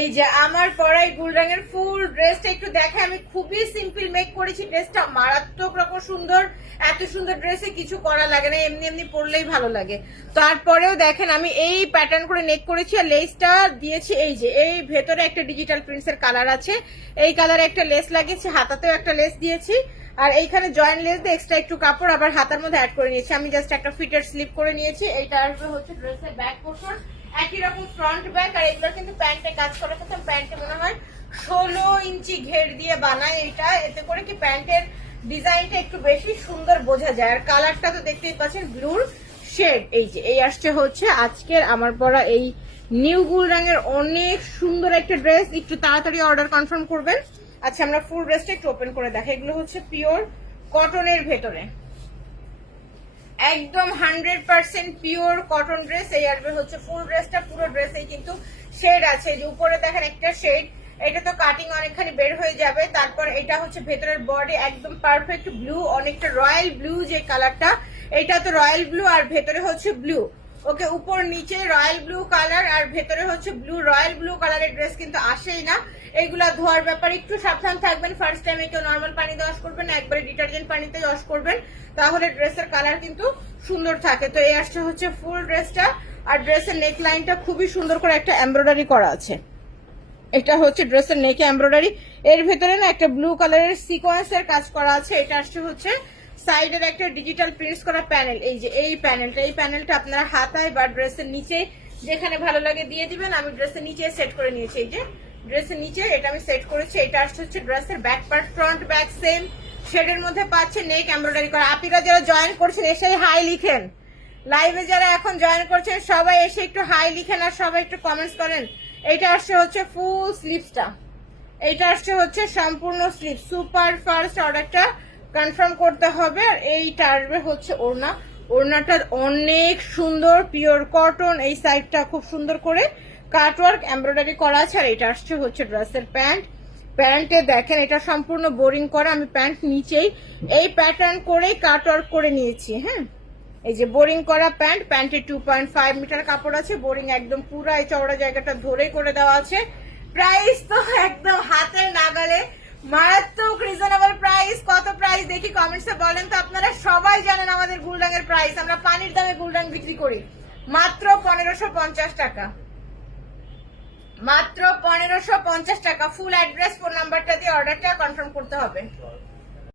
এই যে আমার পরাই গুল রঙের ফুল ড্রেসটা একটু দেখে, আমি খুবই সিম্পল মেক করেছি। ড্রেসটা মারাত্মক রকম সুন্দর। এত সুন্দর ড্রেসে কিছু করা লাগে না, এমনি এমনি পরলেই ভালো লাগে। তারপরেও দেখেন, আমি এই প্যাটার্ন করে নেক করেছি আর লেসটা দিয়েছি এই যে, এই ভেতরে একটা ডিজিটাল প্রিন্টসের কালার আছে। এই কালারে একটা লেস লাগিয়েছি, হাতাতেও একটা লেস দিয়েছি। আর এইখানে জয়েন্ট লেস দিয়ে এক্সট্রা একটু কাপড় আবার হাতার মধ্যে অ্যাড করে নিয়েছি। আমি জাস্ট একটা ফিটের স্লিপ করে নিয়েছি। এইটা হচ্ছে ড্রেসের ব্যাক পোর্শন একই রকম ফ্রন্ট ব্যাক আর এগুলো কিন্তু প্যান্টে কাজ করে। কিন্তু প্যান্টে মনে হয় ষোলো ইঞ্চি ঘের দিয়ে বানায় এটা। এতে করে কি প্যান্টের ডিজাইনটা একটু বেশি সুন্দর বোঝা যায়। আর কালারটা তো দেখতেই পাচ্ছেন ব্লুর শেড এই যে, এই আসছে হচ্ছে আজকের আমার পরা এই নিউ গুল রঙের অনেক সুন্দর একটা ড্রেস একটু তাড়াতাড়ি অর্ডার কনফার্ম করবেন। আচ্ছা আমরা ফুল ড্রেসটা একটু ওপেন করে দেখি এগুলো হচ্ছে পিওর কটনের ভেতরে। একদম hundred percent pure cotton dress, এই আসবে হচ্ছে ফুল ড্রেসটা, পুরো ড্রেসেই কিন্তু শেড আছে। যে উপরে দেখেন একটা শেড, এটা তো কাটিং অনেকখানি বের হয়ে যাবে। তারপর এটা হচ্ছে ভেতরের বডি, একদম পারফেক্ট ব্লু, অনেকটা রয়্যাল ব্লু যে কালারটা, এটা তো রয়্যাল ব্লু আর ভেতরে হচ্ছে ব্লু। ওকে উপর নিচে রয়্যাল ব্লু কালার আর ভেতরে হচ্ছে ব্লু, রয়্যাল ব্লু কালারের ড্রেস কিন্তু আসেই না। এগুলা ধোয়ার ব্যাপারে, একটু সাবধান থাকবেন। ফার্স্ট টাইমে কেউ নর্মাল পানিতে ওয়াশ করবেন না, একবারে ডিটারজেন্ট পানিতে ওয়াশ করবেন। তাহলে ড্রেসের কালার কিন্তু সুন্দর থাকে। তো এই আসছে হচ্ছে ফুল ড্রেসটা। আর ড্রেসের নেক লাইনটা খুবই সুন্দর করে একটা এমব্রয়ডারি করা আছে। এটা হচ্ছে ড্রেসের নেকে এমব্রয়ডারি এর ভেতরে না একটা ব্লু কালারের সিকোয়েন্সের কাজ করা আছে। এটা আসছে হচ্ছে সাইডের একটা ডিজিটাল প্রিন্টস করা প্যানেল এই যে এই প্যানেলটা এই প্যানেলটা আপনারা হাতায় বা ড্রেসের নিচে যেখানে ভালো লাগে দিয়ে দিবেন, আমি ড্রেসের নিচে সেট করে নিয়েছি। এই যে ড্রেসের নিচে এটা আমি সেট করেছি, এটা আসছে হচ্ছে ড্রেসের back part front back same শেডের মধ্যে পাচ্ছে নেক এমব্রয়ডারি করা। আপনারা যারা জয়েন করছেন, এসেই হাই লিখেন। লাইভে যারা এখন জয়েন করছেন, সবাই এসে একটু হাই লিখেন আর সবাই একটু কমেন্টস করেন। এইটা আসছে হচ্ছে ফুল স্লিভসটা এইটা আসছে হচ্ছে সম্পূর্ণ স্লিভ সুপার ফার্স্ট অর্ডারটা কনফার্ম করতে হবে। আর এইটা আসবে হচ্ছে ওড়না। ওড়নাটা অনেক সুন্দর পিওর কটন এই সাইডটা খুব সুন্দর করে কাটওয়ার্ক এমব্রয়ডারি করা আছে। আর এটা আসছে হচ্ছে ড্রেসের প্যান্ট প্যান্টে দেখেন, এটা সম্পূর্ণ বোরিং করা। আমি প্যান্ট নিচেই এই প্যাটার্ন করেই কাটওয়ার্ক করে নিয়েছি হ্যাঁ? এই যে বোরিং করা প্যান্ট প্যান্টে টু পয়েন্ট ফাইভ মিটার কাপড় আছে। বোরিং একদম পুরো এই চওড়া জায়গাটা ধরে করে দেওয়া আছে। প্রাইস তো একদম হাতের নাগালে। মারাত্মক রিজনেবল প্রাইস দেখি কমেন্টসে বলেন তো আপনারা সবাই জানেন আমাদের গুলডাঙ্গের প্রাইস আমরা পানির দামে গুলডাং বিক্রি করি। মাত্র পনেরোশো পঞ্চাশ টাকা। মাত্র পনেরোশো পঞ্চাশ টাকা। ফুল অ্যাড্রেস ফোন নাম্বারটা দিয়ে অর্ডারটা কনফার্ম করতে হবে।